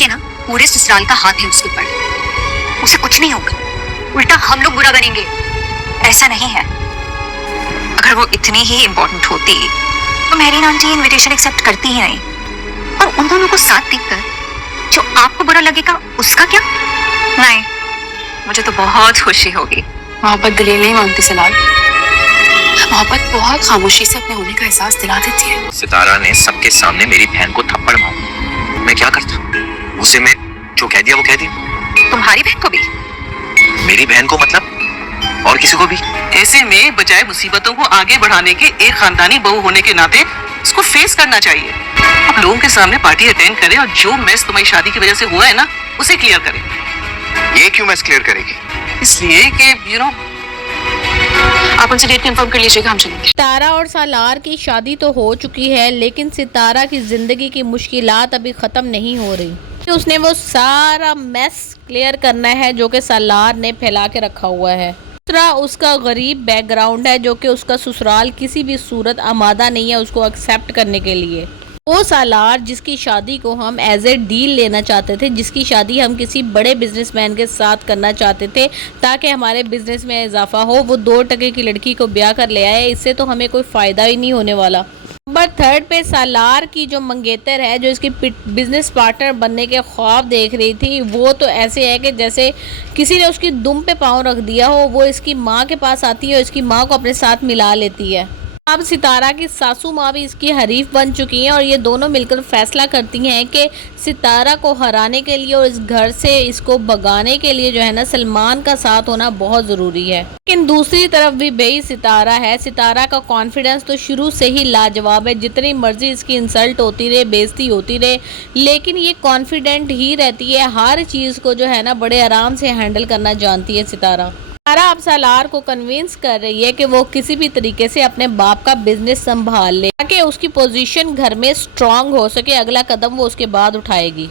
के ना पूरे ससुराल का हाथ है उसके ऊपर। उसे कुछ नहीं होगा, उल्टा हम लोग बुरा बनेंगे। ऐसा नहीं है। अगर वो इतनी ही इम्पोर्टेंट होती तो मेरी आंटी इनविटेशन एक्सेप्ट करती ही नहीं। और उन दोनों को साथ देखकर जो आपको बुरा लगेगा उसका क्या? नहीं, मुझे तो बहुत खुशी होगी। मोहब्बत दलील नहीं मांगती सलाल, मोहब्बत बहुत खामोशी से अपने होने का एहसास दिला देती है। सितारा ने सबके सामने मेरी बहन को थप्पड़ मारा। मैं क्या करता? उसे मैं जो कह दिया वो कह दिया। तुम्हारी बहन को भी? मेरी बहन को मतलब और किसी को भी? ऐसे में बजाय मुसीबतों को आगे बढ़ाने के एक खानदानी बहू होने के नाते इसको फेस करना चाहिए। अब लोगों के सामने पार्टी अटेंड करे और जो मेस तुम्हारी शादी की वजह से हुआ है ना उसे क्लियर करे। ये क्यों मैस क्लियर करेगी? इसलिए कि आप उनसे डेट कंफर्म कर लीजिएगा, हम चलेंगे। सितारा और सालार की शादी तो हो चुकी है, लेकिन सितारा की जिंदगी की मुश्किलात अभी ख़त्म नहीं हो रही। तो उसने वो सारा मेस क्लियर करना है जो कि सालार ने फैला के रखा हुआ है। दूसरा उसका गरीब बैकग्राउंड है जो कि उसका ससुराल किसी भी सूरत आमादा नहीं है उसको एक्सेप्ट करने के लिए। वो सालार जिसकी शादी को हम एज ए डील लेना चाहते थे, जिसकी शादी हम किसी बड़े बिजनेसमैन के साथ करना चाहते थे ताकि हमारे बिजनेस में इजाफा हो, वो 2 टके की लड़की को ब्याह कर ले आए। इससे तो हमें कोई फ़ायदा ही नहीं होने वाला। नंबर 3 पे सालार की जो मंगेतर है, जो इसकी बिजनेस पार्टनर बनने के ख्वाब देख रही थी, वो तो ऐसे है कि जैसे किसी ने उसकी दुम पे पाँव रख दिया हो। वो इसकी माँ के पास आती है और इसकी माँ को अपने साथ मिला लेती है। अब सितारा की सासू माँ भी इसकी हरीफ बन चुकी हैं और ये दोनों मिलकर फैसला करती हैं कि सितारा को हराने के लिए और इस घर से इसको भगाने के लिए जो है ना सलमान का साथ होना बहुत ज़रूरी है। लेकिन दूसरी तरफ भी बेई सितारा है। सितारा का कॉन्फिडेंस तो शुरू से ही लाजवाब है। जितनी मर्जी इसकी इंसल्ट होती रहे, बेइज्जती होती रहे, लेकिन ये कॉन्फिडेंट ही रहती है। हर चीज़ को जो है ना बड़े आराम से हैंडल करना जानती है सितारा। सारा अब सालार को कन्विंस कर रही है कि वो किसी भी तरीके से अपने बाप का बिजनेस संभाल ले ताकि उसकी पोजीशन घर में स्ट्रांग हो सके। अगला कदम वो उसके बाद उठाएगी।